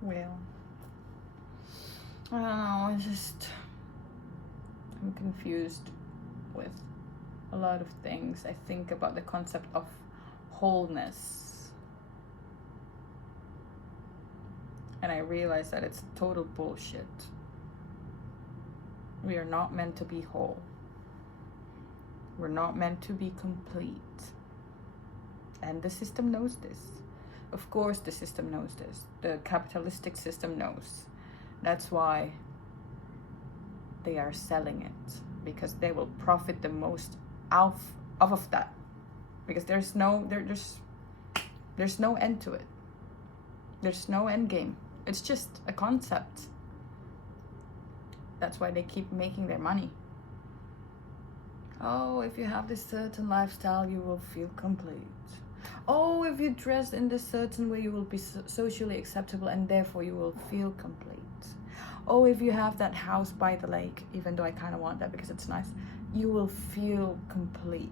Well, I don't know, I'm confused with a lot of things. I think about the concept of wholeness, and I realize that it's total bullshit. We are not meant to be whole. We're not meant to be complete. And the system knows this. Of course the system knows this. The capitalistic system knows. That's why they are selling it. Because they will profit the most off of that. Because there's no end to it. There's no end game. It's just a concept. That's why they keep making their money. Oh, if you have this certain lifestyle, you will feel complete. Oh, if you dress in this certain way, you will be socially acceptable and therefore you will feel complete. Oh, if you have that house by the lake, even though I kind of want that because it's nice, you will feel complete.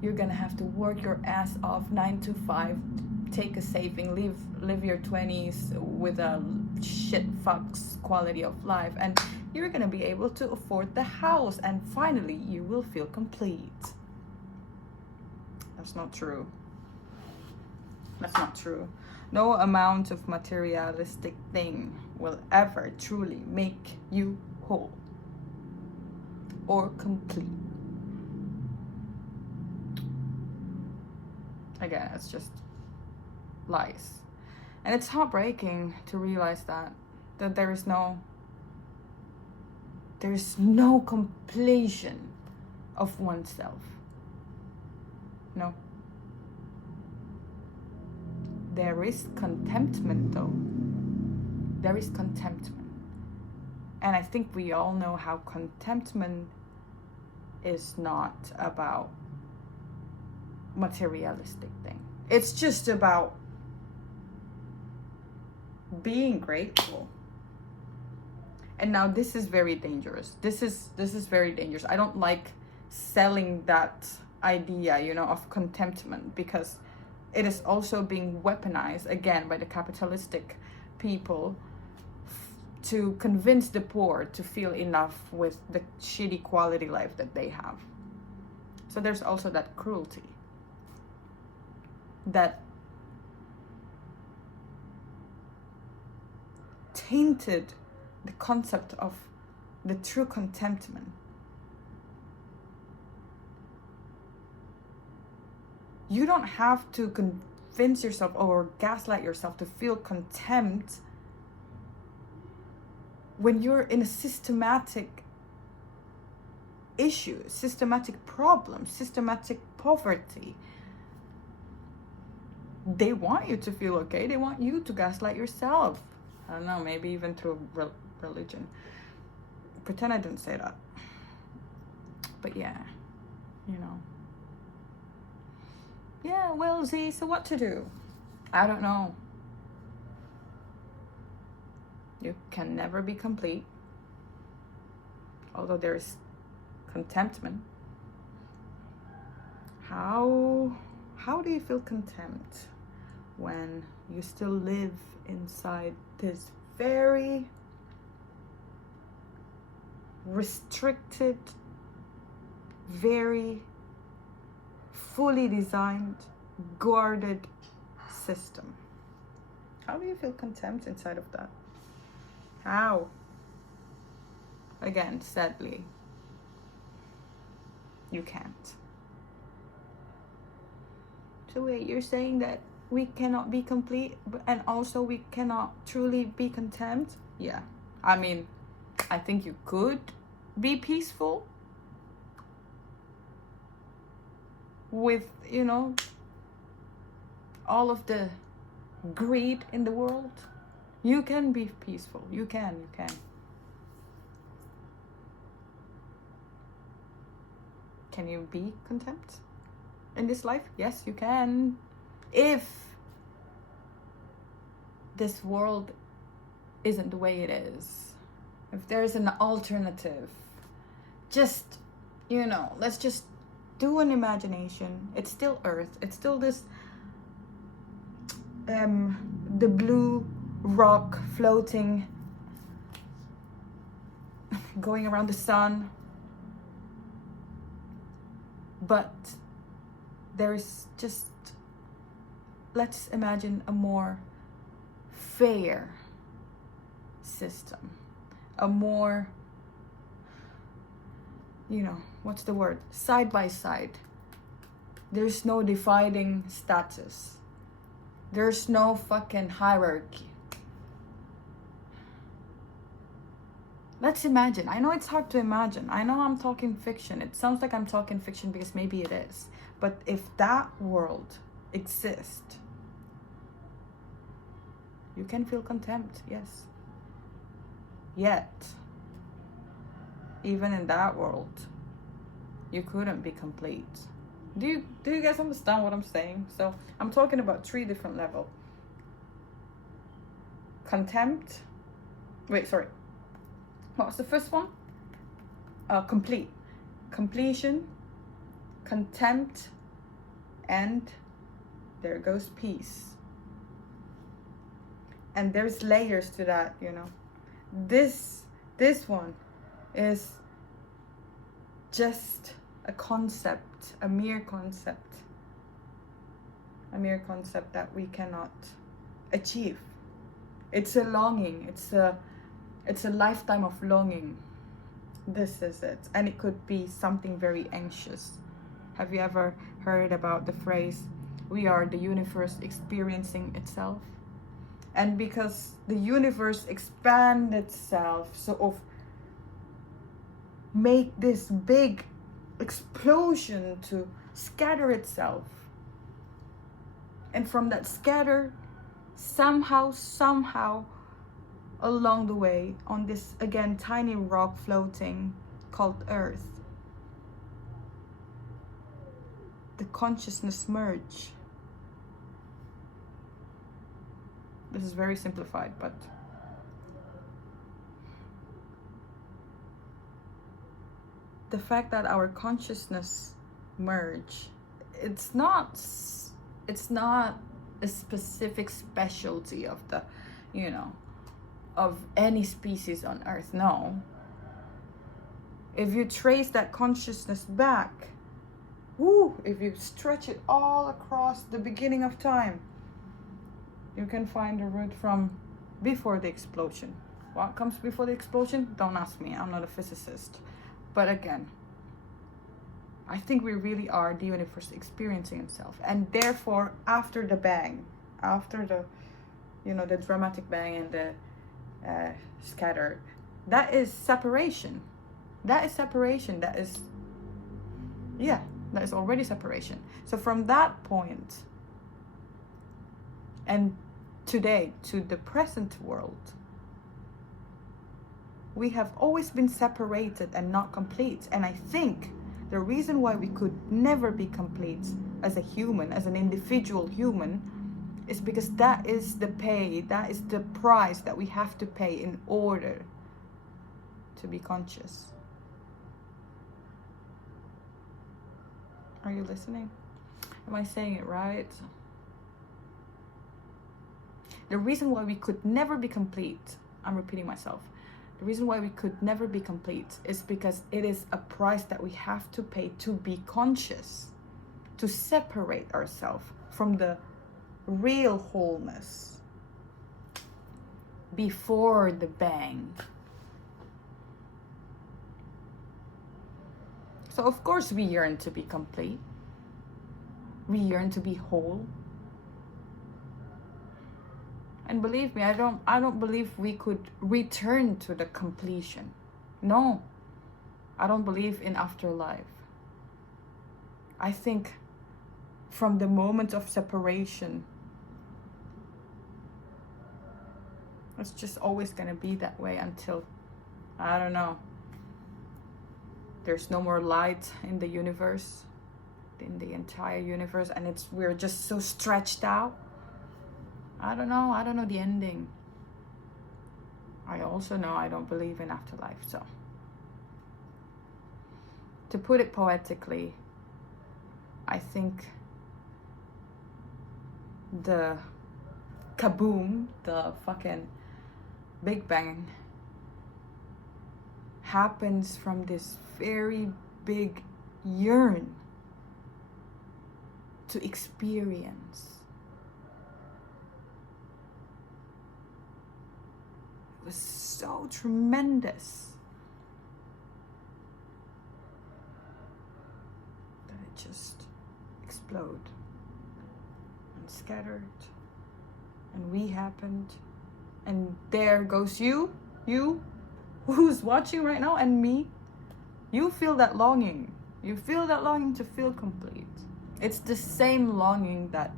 You're gonna have to work your ass off 9 to 5, take a saving, live your 20s with a shit fucks quality of life, and you're gonna be able to afford the house, and finally you will feel complete. That's not true. That's not true. No amount of materialistic thing will ever truly make you whole or complete. Again, it's just lies. And it's heartbreaking to realize that there is no completion of oneself. No. There is contentment though. There is contentment. And I think we all know how contentment is not about materialistic thing. It's just about being grateful. And now this is very dangerous. This is very dangerous. I don't like selling that idea, of contentment, because it is also being weaponized again by the capitalistic people to convince the poor to feel enough with the shitty quality life that they have. So there's also that cruelty that tainted the concept of the true contentment. You don't have to convince yourself or gaslight yourself to feel contempt when you're in a systematic issue, systematic problem, systematic poverty. They want you to feel okay. They want you to gaslight yourself. I don't know, maybe even through religion. Pretend I didn't say that. But yeah, Yeah, well, Z, so what to do? I don't know. You can never be complete. Although there's contentment. How do you feel content when you still live inside this very restricted, very fully designed, guarded system? How do you feel contempt inside of that? How? Again, sadly, you can't. So wait, you're saying that we cannot be complete and also we cannot truly be content? Yeah. I mean, I think you could be peaceful with, all of the greed in the world. You can be peaceful. You can. Can you be content in this life? Yes, you can. If this world isn't the way it is, if there's an alternative, just, let's just do an imagination. It's still Earth. It's still this, the blue rock floating, going around the sun. But there is just, let's imagine a more fair system, a more, what's the word? Side by side. There's no dividing status. There's no fucking hierarchy. Let's imagine. I know it's hard to imagine. I know I'm talking fiction. It sounds like I'm talking fiction because maybe it is. But if that world exists, you can feel contempt, yes. Yet, even in that world, you couldn't be complete. Do you guys understand what I'm saying? So I'm talking about 3 different levels. Contempt. Wait, sorry. What was the first one? Complete. Completion, contempt, and there goes peace. And there's layers to that, This one is just a concept, a mere concept that we cannot achieve. It's a longing. It's a lifetime of longing. This is it. And it could be something very anxious. Have you ever heard about the phrase, we are the universe experiencing itself? And because the universe expands itself, sort of make this big explosion to scatter itself. And from that scatter, somehow, along the way, on this, again, tiny rock floating called Earth, the consciousness merge. This is very simplified, but the fact that our consciousness merge, it's not a specific specialty of the, of any species on Earth. No. If you trace that consciousness back, if you stretch it all across the beginning of time, you can find the root from before the explosion. What comes before the explosion? Don't ask me, I'm not a physicist. But again, I think we really are the universe experiencing itself. And therefore, after the bang, after the, the dramatic bang and the scatter, that is separation. That is separation. That is already separation. So from that point, and today to the present world, we have always been separated and not complete. And I think the reason why we could never be complete as a human, as an individual human, is because that is the price that we have to pay in order to be conscious. Are you listening? Am I saying it right? The reason why we could never be complete, I'm repeating myself, the reason why we could never be complete is because it is a price that we have to pay to be conscious, to separate ourselves from the real wholeness before the bang. So of course we yearn to be complete. We yearn to be whole. And believe me, I don't believe we could return to the completion. No. I don't believe in afterlife. I think from the moment of separation, it's just always going to be that way until, I don't know, there's no more light in the universe, in the entire universe, and we're just so stretched out. I don't know the ending. I also know I don't believe in afterlife. So, to put it poetically, I think the kaboom, the fucking Big Bang, happens from this very big yearn to experience. It was so tremendous that it just exploded and scattered, and we happened, and there goes you who's watching right now, and me. You feel that longing. You feel that longing to feel complete. It's the same longing that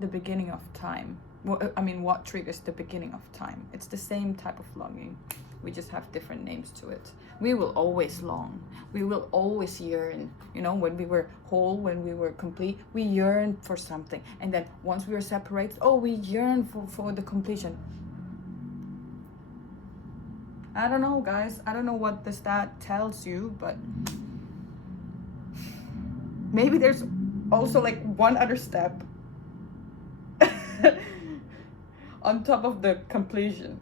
the beginning of time, what triggers the beginning of time? It's the same type of longing. We just have different names to it. We will always long. We will always yearn. You know, when we were whole, when we were complete, we yearn for something. And then once we were separated, we yearn for the completion. I don't know, guys. I don't know what the stat tells you, but maybe there's also like one other step on top of the completion.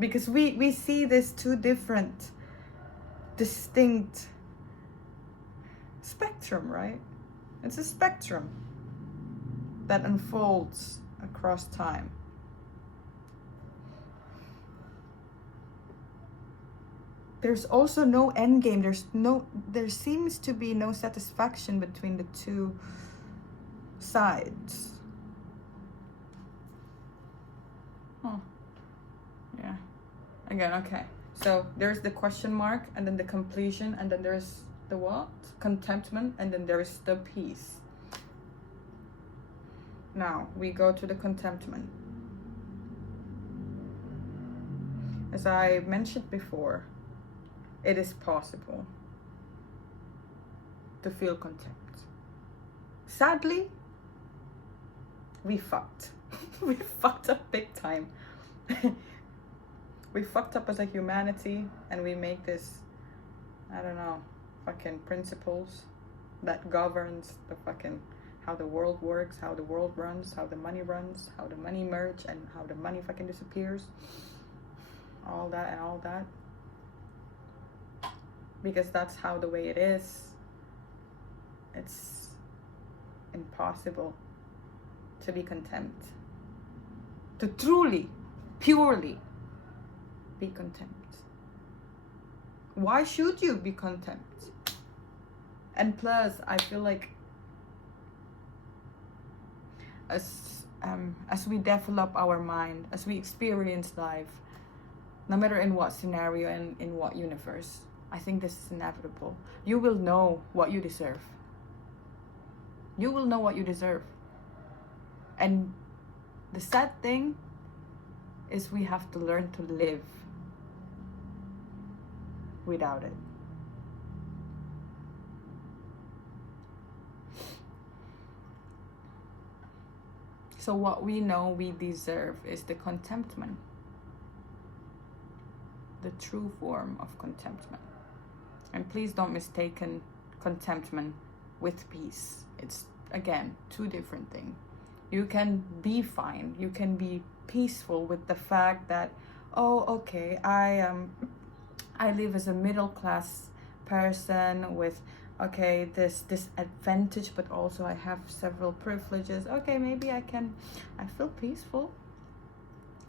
Because we see this two different, distinct spectrum, right? It's a spectrum that unfolds across time. There's also no end game. There seems to be no satisfaction between the two sides. Yeah. Again, okay. So there's the question mark, and then the completion, and then there's the what? Contentment, and then there's the peace. Now we go to the contentment. As I mentioned before, it is possible to feel content. Sadly, we fucked. We fucked up big time. We fucked up as a humanity, and we make this, I don't know, fucking principles that governs the fucking how the world works, how the world runs, how the money runs, how the money merge, and how the money fucking disappears. All that and all that. Because that's how the way it is. It's impossible to be content. To truly, purely be content. Why should you be content? And plus, I feel like as we develop our mind, as we experience life, no matter in what scenario and in what universe, I think this is inevitable. You will know what you deserve. You will know what you deserve. And the sad thing is we have to learn to live without it. So what we know we deserve is the contentment. The true form of contentment. And please don't mistake contentment with peace. It's, again, two different things. You can be fine. You can be peaceful with the fact that, okay, I live as a middle class person with, okay, this advantage, but also I have several privileges. Okay, maybe I feel peaceful.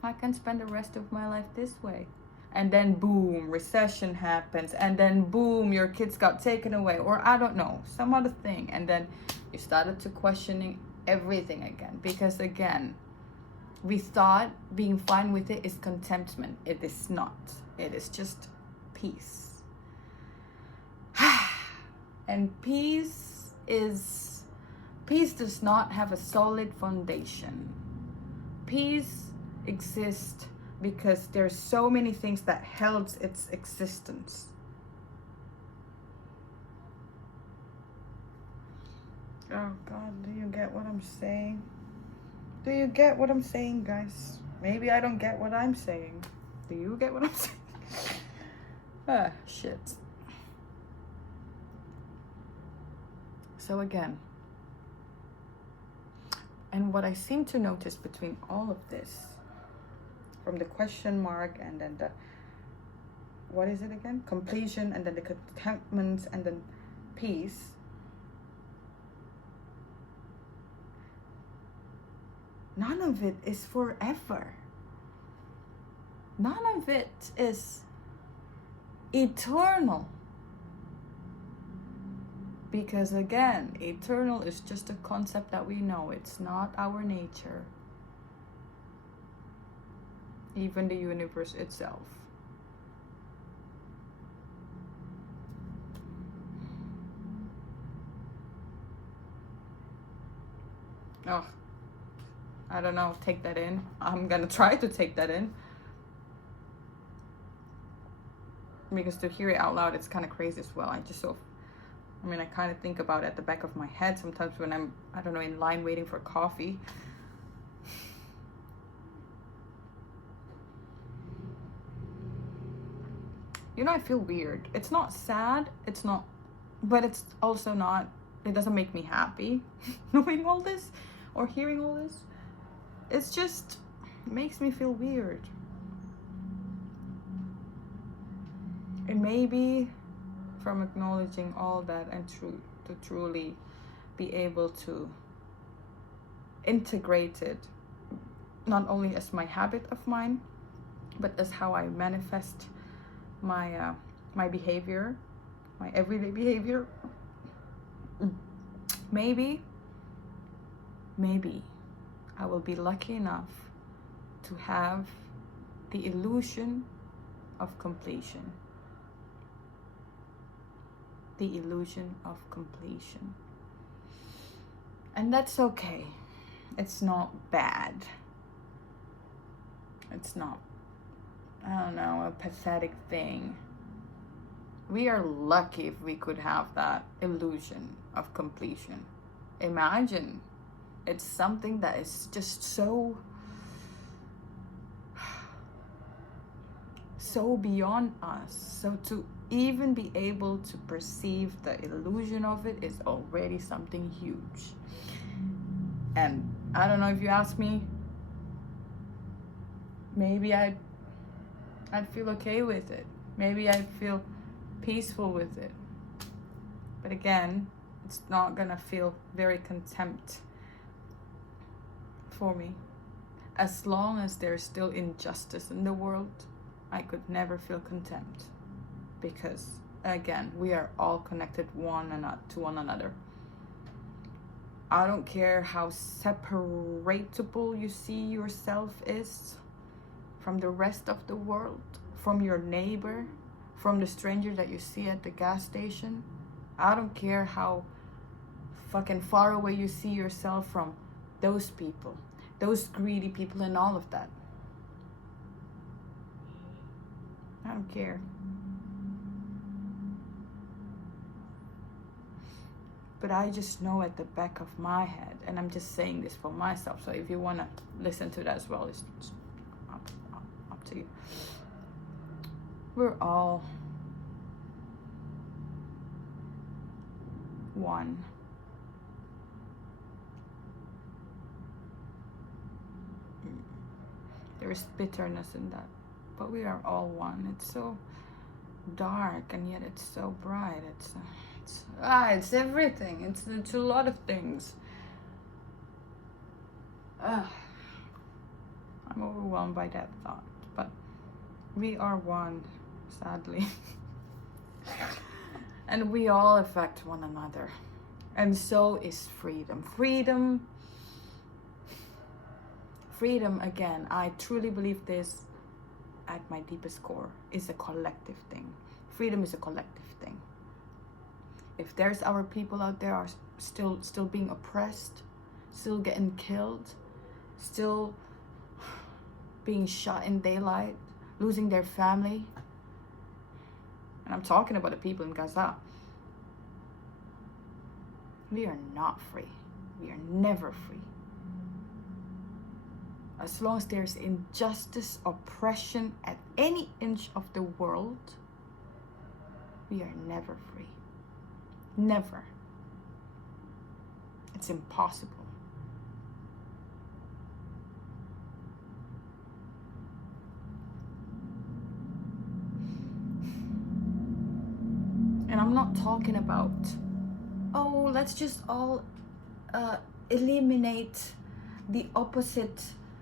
I can spend the rest of my life this way. And then boom, recession happens, and then boom, your kids got taken away, or I don't know, some other thing, and then you started to questioning everything again, because again, we thought being fine with it is contentment. It is not. It is just peace. And peace does not have a solid foundation. Peace exists because there's so many things that held its existence. Oh God, do you get what I'm saying? Do you get what I'm saying, guys? Maybe I don't get what I'm saying. Do you get what I'm saying? Shit. So again, And what I seem to notice between all of this, from the question mark and then the, what is it again? Completion, and then the contentment, and then peace. None of it is forever. None of it is eternal. Because again, eternal is just a concept that we know. It's not our nature. Even the universe itself. Oh, I don't know, take that in. I'm gonna try to take that in. Because to hear it out loud, it's kind of crazy as well. I kind of think about it at the back of my head sometimes when I'm, I don't know, in line waiting for coffee. You know, I feel weird. It's not sad, it's not, but it's also not, it doesn't make me happy knowing all this or hearing all this. It's just, it makes me feel weird. And maybe from acknowledging all that and to truly be able to integrate it, not only as my habit of mine, but as how I manifest my behavior, my everyday behavior. Maybe I will be lucky enough to have the illusion of completion. The illusion of completion. And that's okay. It's not bad. It's not, I don't know, a pathetic thing. We are lucky if we could have that illusion of completion. Imagine, it's something that is just so beyond us. So to even be able to perceive the illusion of it is already something huge. And I don't know, if you ask me, maybe I'd feel okay with it. Maybe I'd feel peaceful with it. But again, it's not gonna feel very contempt for me. As long as there's still injustice in the world, I could never feel contempt. Because again, we are all connected to one another. I don't care how separatable you see yourself is from the rest of the world, from your neighbor, from the stranger that you see at the gas station. I don't care how fucking far away you see yourself from those people, those greedy people and all of that. I don't care. But I just know at the back of my head, and I'm just saying this for myself, so if you want to listen to that as well, it's up to you. We're all one. There is bitterness in that, but we are all one. It's so dark and yet it's so bright. It's everything. It's a lot of things. I'm overwhelmed by that thought, but we are one, sadly. And we all affect one another. And so is freedom. Freedom, again, I truly believe this at my deepest core, is a collective thing. Freedom is a collective thing. If there's our people out there are still being oppressed, still getting killed, still being shot in daylight, losing their family, and I'm talking about the people in Gaza, we are not free. We are never free. As long as there's injustice, oppression at any inch of the world, we are never free. Never. It's impossible. talking about, oh, let's just all eliminate the opposite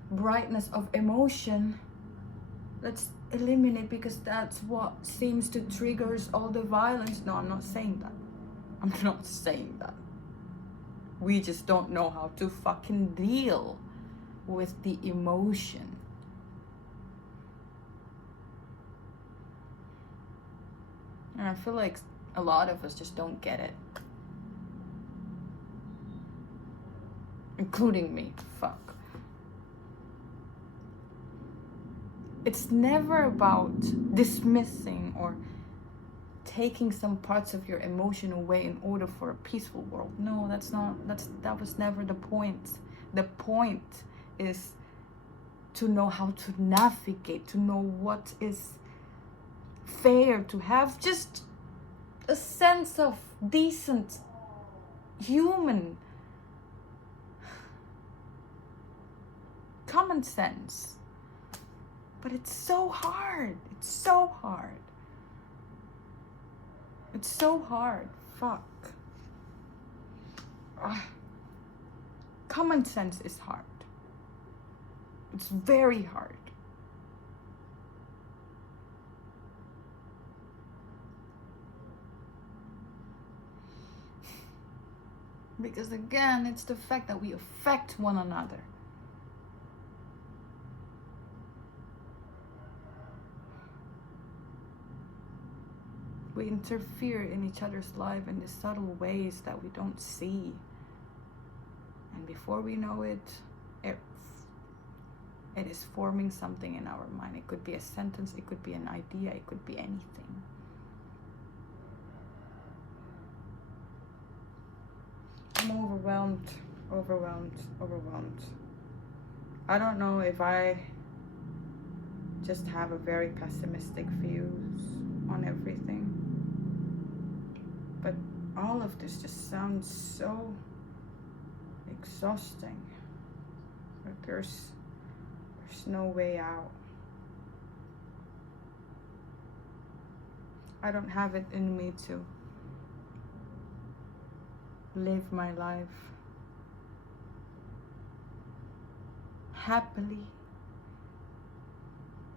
brightness of emotion. Let's eliminate because that's what seems to triggers all the violence. No, I'm not saying that. I'm not saying that. We just don't know how to fucking deal with the emotion. And I feel like a lot of us just don't get it. Including me. Fuck. It's never about dismissing or taking some parts of your emotion away in order for a peaceful world. No, that was never the point. The point is to know how to navigate, to know what is fair, to have just a sense of decent human common sense. But it's so hard. It's so hard. It's so hard. Fuck. Common sense is hard. It's very hard. Because again, it's the fact that we affect one another. We interfere in each other's life in the subtle ways that we don't see. And before we know it, it is forming something in our mind. It could be a sentence, it could be an idea, it could be anything. I'm overwhelmed. I don't know if I just have a very pessimistic views on everything. But all of this just sounds so exhausting. Like there's no way out. I don't have it in me to live my life happily,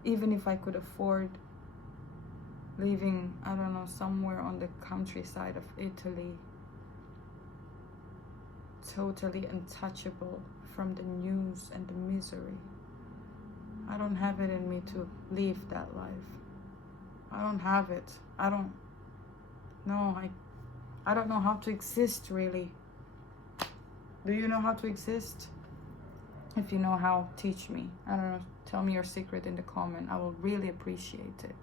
even if I could afford living, I don't know, somewhere on the countryside of Italy, totally untouchable from the news and the misery. I don't have it in me to live that life. I don't have it. I don't know how to exist, really. Do you know how to exist? If you know how, teach me. I don't know, tell me your secret in the comment. I will really appreciate it.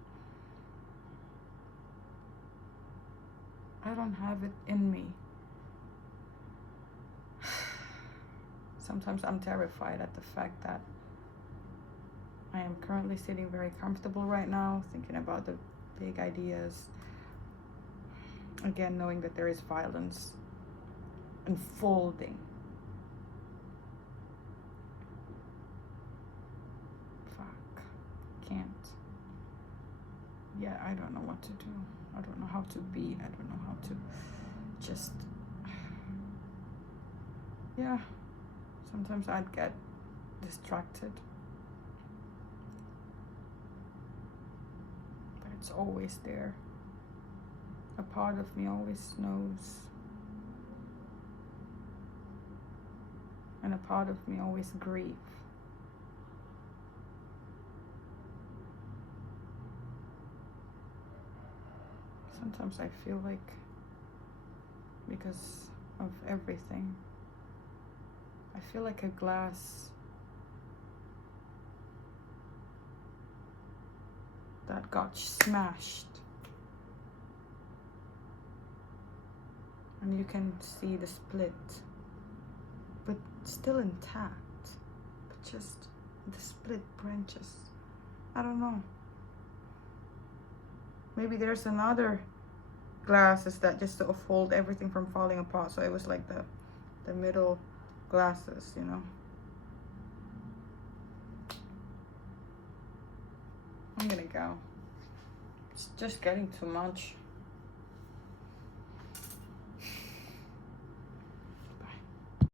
I don't have it in me. Sometimes I'm terrified at the fact that I am currently sitting very comfortable right now, thinking about the big ideas. Again, knowing that there is violence unfolding. Fuck. Can't. Yeah, I don't know what to do. I don't know how to be. I don't know how to just... Yeah. Sometimes I'd get distracted. But it's always there. A part of me always knows. And a part of me always grieves. Sometimes I feel like, because of everything, I feel like a glass that got smashed. And you can see the split, but still intact, but just the split branches. I don't know. Maybe there's another glasses that just to hold everything from falling apart. So it was like the middle glasses, you know. I'm gonna go. It's just getting too much.